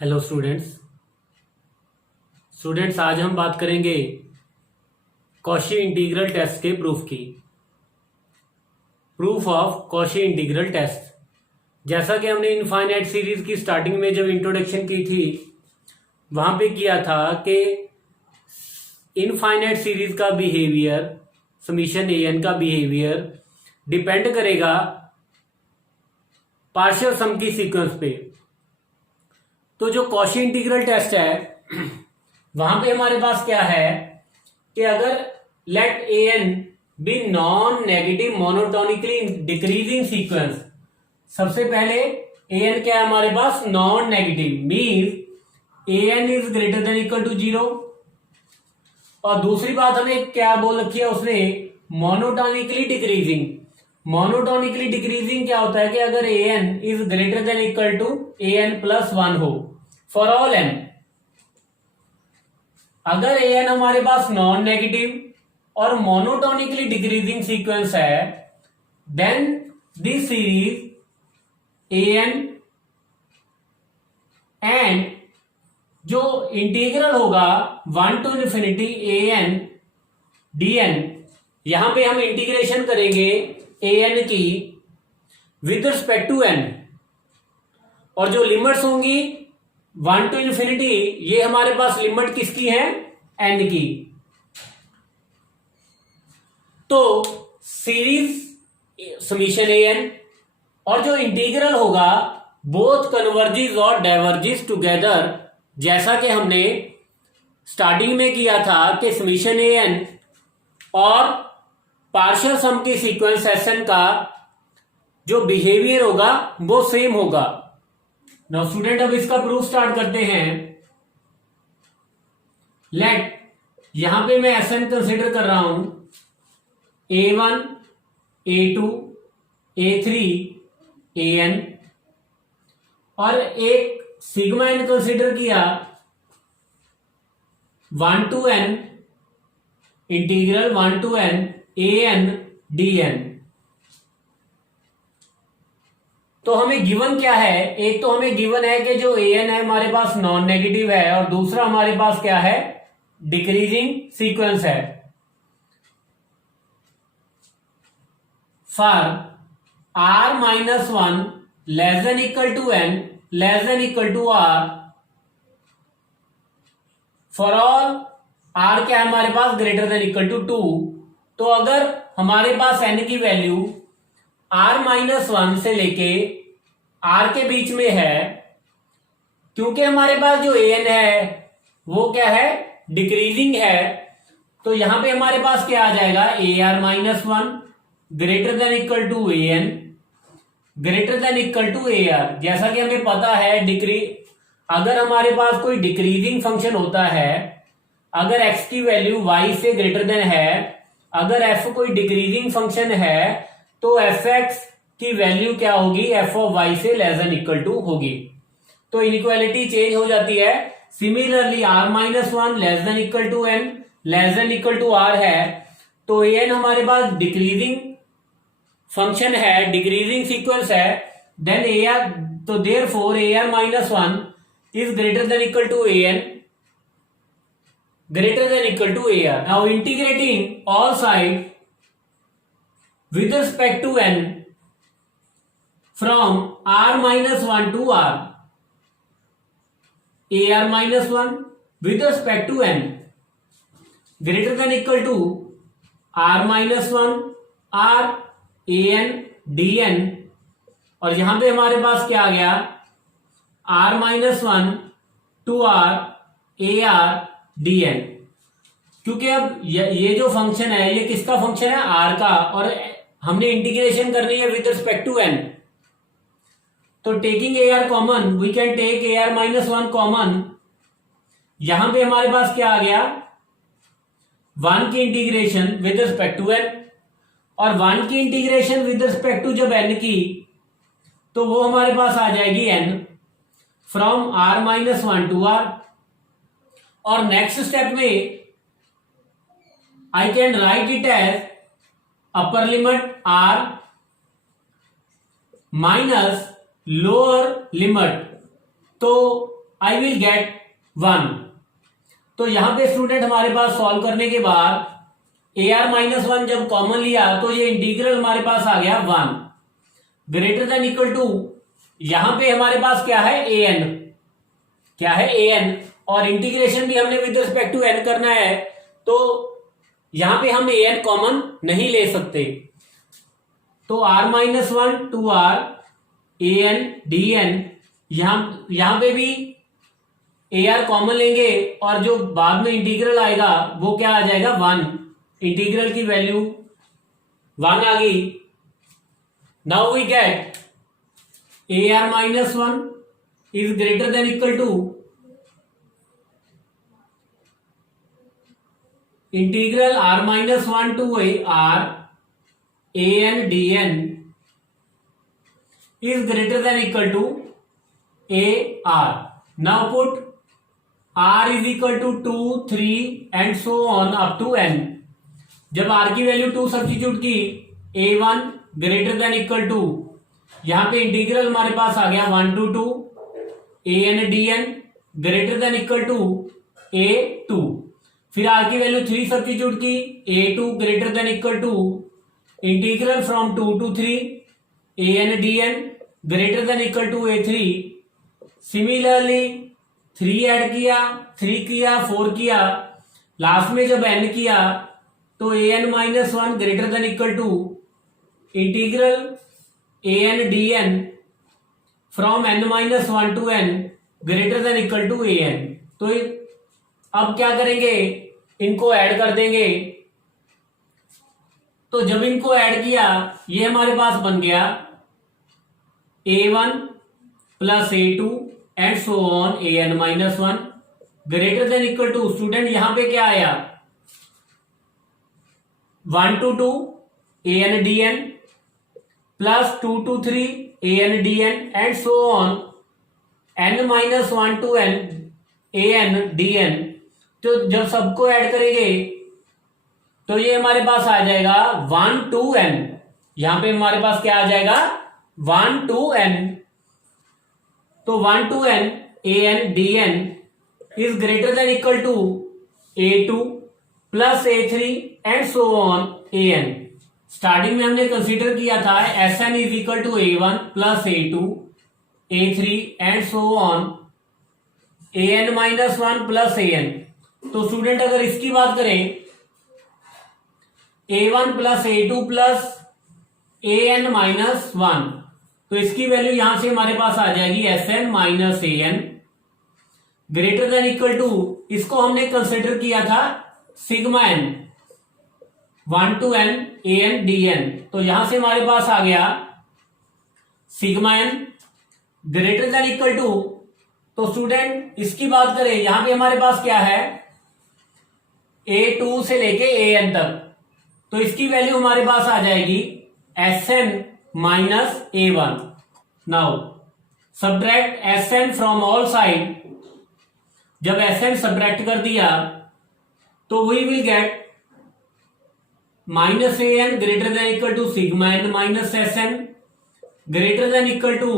Hello students आज हम बात करेंगे कॉशी इंटीग्रल टेस्ट के प्रूफ की। Proof of Cauchy integral test. जैसा कि हमने इनफाइनाइट सीरीज की स्टार्टिंग में जब इंट्रोडक्शन की थी वहां पे किया था कि इनफाइनाइट सीरीज का बिहेवियर, समीशन ए एन का बिहेवियर डिपेंड करेगा पार्शियल सम की सीक्वेंस पे। तो जो कॉशी इंटीग्रल टेस्ट है वहां पे हमारे पास क्या है कि अगर let a n be non negative monotonically decreasing sequence. सबसे पहले ए एन क्या है हमारे पास? Non negative, means a n is greater than equal to 0। और दूसरी बात हमें क्या बोल रखी है उसने? Monotonically decreasing. मोनोटोनिकली डिक्रीजिंग क्या होता है कि अगर a n is greater than equal to a n plus 1 हो फॉर ऑल एन। अगर ए एन हमारे पास नॉन नेगेटिव और मोनोटोनिकली डिक्रीजिंग सीक्वेंस है then this series a n and जो इंटीग्रल होगा 1 to infinity a n d n, यहां पे हम इंटीग्रेशन करेंगे ए एन की विद रिस्पेक्ट टू एन, और जो लिमिट्स होंगी 1 to infinity ये हमारे पास लिमिट किसकी है? एन की। तो सीरीज समीशन ए एन और जो इंटीग्रल होगा बोथ कन्वर्जिज और डाइवर्जिज टुगेदर, जैसा कि हमने स्टार्टिंग में किया था कि समीशन ए एन और पार्शियल सम की सीक्वेंस एस एन का जो बिहेवियर होगा वो सेम होगा। नाउ स्टूडेंट अब इसका प्रूफ स्टार्ट करते हैं। लेट यहां पे मैं एस एन कंसिडर कर रहा हूं A1, A2, A3, AN, और एक सिग्मा एन कंसिडर किया 1 to n integral 1 to n AN DN। तो हमें गिवन क्या है? एक तो हमें गिवन है कि जो AN है हमारे पास नॉन नेगेटिव है और दूसरा हमारे पास क्या है? डिक्रीजिंग सीक्वेंस है। For r minus 1 less than equal to n less than equal to r, for all r क्या है हमारे पास? Greater than equal to 2। तो अगर हमारे पास n की वैल्यू r माइनस 1 से लेके r के बीच में है, क्योंकि हमारे पास जो an है वो क्या है? डिक्रीजिंग है, तो यहां पे हमारे पास क्या आ जाएगा? ar minus 1 greater than equal to an greater than equal to ar। जैसा कि हमें पता है अगर हमारे पास कोई डिक्रीजिंग फंक्शन होता है, अगर x की वैल्यू y से ग्रेटर देन है, अगर f कोई डिक्रीजिंग फंक्शन है तो fx की वैल्यू क्या होगी? f ऑफ y से लेस देन इक्वल टू होगी। तो इनइक्वालिटी चेंज हो जाती है। Similarly r minus 1 less than equal to n less than equal to r है, तो an हमारे पास डिक्रीजिंग फंक्शन है, डिक्रीजिंग सीक्वेंस है, देन ar, तो therefore ar minus 1 is greater than equal to an greater than equal to AR. Now integrating all sides with respect to n from r minus 1 to r, AR minus 1 with respect to n greater than equal to r minus 1 r an dn, और यहां पे हमारे पास क्या आ गया? r minus 1 to r AR dn। क्योंकि अब ये जो फंक्शन है ये किसका फंक्शन है? r का, और हमने इंटीग्रेशन करनी है विद रिस्पेक्ट टू n। तो taking ar common we can take ar minus 1 common. यहां पे हमारे पास क्या आ गया? 1 की integration with respect to n, और 1 की इंटीग्रेशन विद रिस्पेक्ट टू जब n की, तो वो हमारे पास आ जाएगी n from r minus 1 to r। और नेक्स्ट स्टेप में I can write it as upper limit r minus lower limit. तो आई विल गेट 1। तो यहां पे स्टूडेंट हमारे पास सॉल्व करने के बाद AR-1 जब कॉमन लिया तो ये इंटीग्रल हमारे पास आ गया 1 ग्रेटर देन इक्वल टू, यहां पे हमारे पास क्या है an, क्या है an, और इंटीग्रेशन भी हमने विद रिस्पेक्ट टू n करना है, तो यहां पे हम an कॉमन नहीं ले सकते। तो R-1 to R an dn, यहां पे भी AR कॉमन लेंगे और जो बाद में इंटीग्रल आएगा वो क्या आ जाएगा 1, इंटीग्रल की वैल्यू 1 आ गई। Now we get AR-1 is greater than equal to integral R-1 to R an dn is greater than equal to AR. Now put R is equal to 2, 3 and so on up to n. जब R की value 2 substitute की, A1 greater than equal to, यहां पे integral हमारे पास आ गया 1 to 2 an dn greater than equal to A2। फिर R की वैल्यू 3 सब्स्टिट्यूट की, A2 greater than equal to integral from 2 to 3 an dn greater than equal to A3। Similarly 3 add किया, 3 किया, 4 किया, लास्ट में जब n किया तो an-1 greater than equal to integral an dn फ्रॉम n-1 to n greater than equal to an। तो अब क्या करेंगे, इनको ऐड कर देंगे। तो जब इनको ऐड किया ये हमारे पास बन गया A1 plus A2 and so on an-1 greater than equal to, student यहां पे क्या आया 1 to 2 an dn plus 2 to 3 an dn and so on n-1 to n an dn। तो जब सबको ऐड करेंगे तो ये हमारे पास आ जाएगा 1 to n, यहां पे हमारे पास क्या आ जाएगा 1 to n। तो 1 to n an dn is greater than equal to A2 plus A3 and so on an। Starting में हमने कंसीडर किया था Sn is equal to A1 plus A2 A3 and so on an-1 plus an। तो student अगर इसकी बात करें A1 plus A2 plus an-1, तो इसकी वैल्यू यहां से हमारे पास आ जाएगी Sn minus an greater than equal to, इसको हमने कंसिडर किया था sigma n 1 to n an dn। तो यहां से हमारे पास आ गया sigma n greater than equal to. तो स्टूडेंट इसकी बात करें यहां पे हमारे पास क्या है A2 से लेके an तक, तो इसकी वैल्यू हमारे पास आ जाएगी Sn minus A1। Now subtract Sn from all side, जब Sn सब्ट्रैक्ट कर दिया तो we will get minus an greater than equal to sigma n minus Sn greater than equal to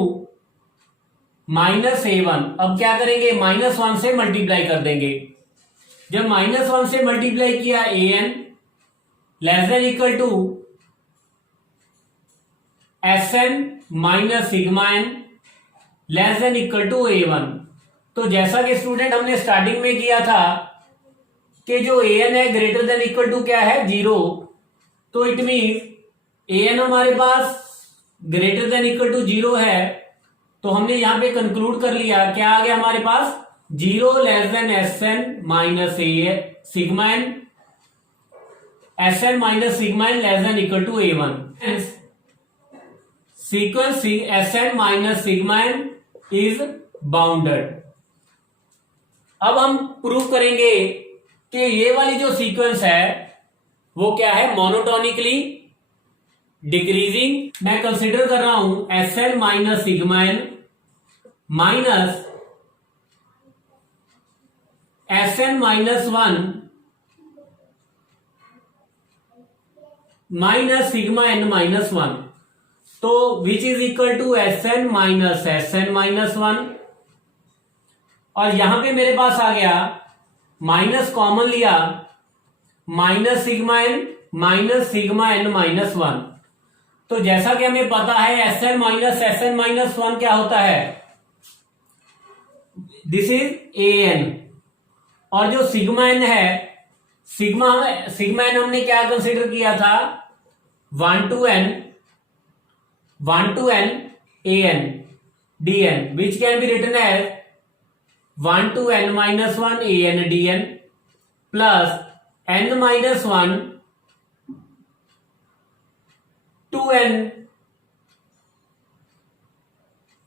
minus A1। अब क्या करेंगे, -1 से मल्टीप्लाई कर देंगे। जब -1 से मल्टीप्लाई किया an less than equal to Sn minus sigma n less than equal to A1। तो जैसा कि स्टूडेंट हमने स्टार्टिंग में किया था कि जो an है ग्रेटर देन इक्वल टू क्या है 0, तो इट मीन an हमारे पास ग्रेटर देन इक्वल टू 0 है, तो हमने यहां पे कंक्लूड कर लिया क्या आ गया हमारे पास 0 less than Sn minus sigma n, Sn minus sigma n less than equal to A1। Sequence Sn minus sigma n is bounded. अब हम प्रूव करेंगे कि ये वाली जो सीक्वेंस है वो क्या है मोनोटोनिकली डिक्रीजिंग। मैं कंसिडर कर रहा हूं Sn minus sigma n minus Sn minus 1 minus sigma n minus 1, तो which is equal to Sn minus 1, और यहां पे मेरे पास आ गया माइनस कॉमन लिया माइनस सिग्मा n माइनस 1। तो जैसा कि हमें पता है Sn माइनस 1 क्या होता है, दिस इज An। और जो सिग्मा n है, सिग्मा n हमने क्या कंसीडर किया था, 1 to n An dn which can be written as 1 to n minus 1 An dn plus n minus 1 to n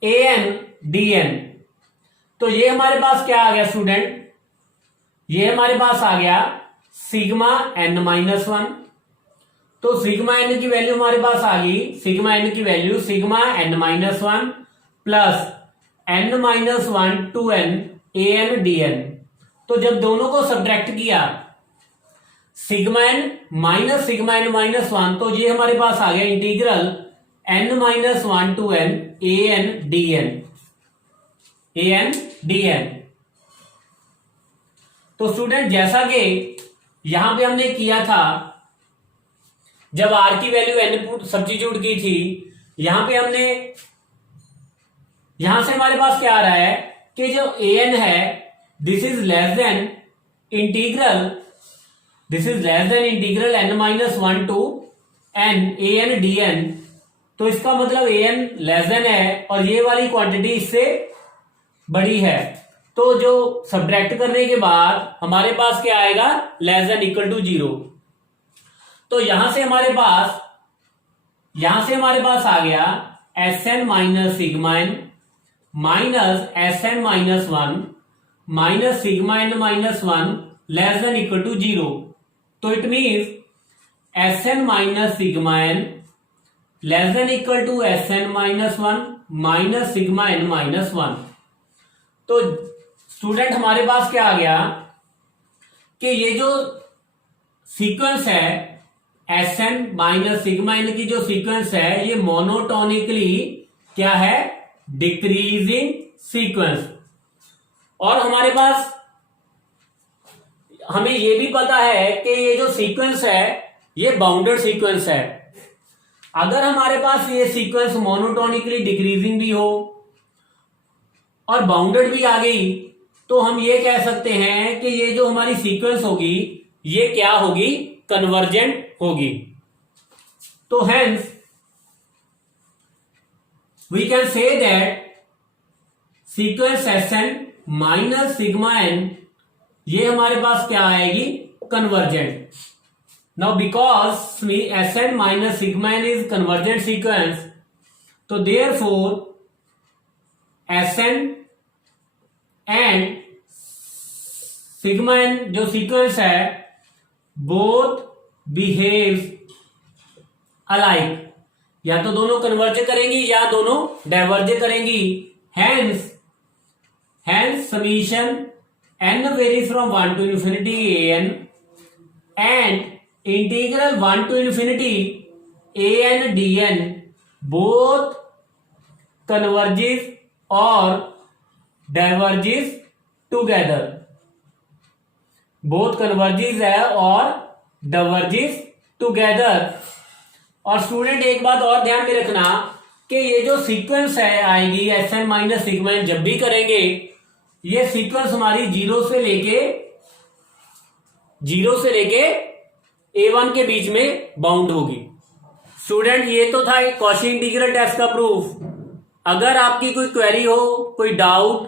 An dn। तो ये हमारे पास क्या आ गया स्टूडेंट, ये हमारे पास आ गया सिग्मा n माइनस 1। तो सिग्मा n की वैल्यू हमारे पास आ गई, सिग्मा n की value sigma n minus 1 plus n minus 1 to n An dn। तो जब दोनों को सब्ट्रैक्ट किया सिग्मा n माइनस 1, तो ये हमारे पास आ गया integral n minus 1 to n An dn। तो स्टूडेंट जैसा कि यहां पे हमने किया था, जब r की वैल्यू n सब्स्टिट्यूट की थी, यहां पे हमने, यहां से हमारे पास क्या आ रहा है कि जो an है this is less than integral n minus 1 to n An dn। तो इसका मतलब an लेस देन है और ये वाली क्वांटिटी इससे बड़ी है। तो जो सब्ट्रैक्ट करने के बाद हमारे पास क्या आएगा, लेस देन इक्वल टू 0। तो यहां से हमारे पास आ गया Sn minus sigma n minus Sn minus 1 minus sigma n minus 1 less than equal to 0। तो it means Sn minus sigma n less than equal to Sn minus 1 minus sigma n minus 1। तो student हमारे पास क्या आ गया कि ये जो सीक्वेंस है Sn माइनस सिग्मा n की जो सीक्वेंस है, ये मोनोटोनिकली क्या है, डिक्रीजिंग सीक्वेंस। और हमारे पास, हमें ये भी पता है कि ये जो सीक्वेंस है ये बाउंडेड सीक्वेंस है। अगर हमारे पास ये सीक्वेंस मोनोटोनिकली डिक्रीजिंग भी हो और बाउंडेड भी आ गई, तो हम ये कह सकते हैं कि ये जो हमारी सीक्वेंस होगी ये क्या होगी, कन्वर्जेंट होगी। तो hence we can say that sequence Sn minus sigma n, ये हमारे पास क्या आएगी, convergent. Now because Sn minus sigma n is convergent sequence, तो therefore Sn and sigma n जो सीक्वेंस है बोथ बिहेव्स अलाइक, या तो दोनों कन्वर्ज करेंगी या दोनों डाइवर्ज करेंगी। Hence summation n varies from 1 to infinity An and integral 1 to infinity An dn both converges और डाइवर्जेस टुगेदर, बोथ कन्वर्जेस है और डाइवर्जेस टुगेदर। और स्टूडेंट एक बात और ध्यान में रखना कि ये जो सीक्वेंस है आएगी Sn माइनस सिग्मा n, जब भी करेंगे ये सीक्वेंस हमारी जीरो से लेके A1 के बीच में बाउंड होगी। स्टूडेंट ये तो था एक कॉची इंटीग्रल टेस्ट का प्रूफ। अगर आपकी कोई क्वेरी हो, कोई डाउट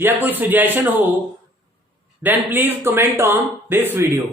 या कोई सजेशन हो, then please comment on this video.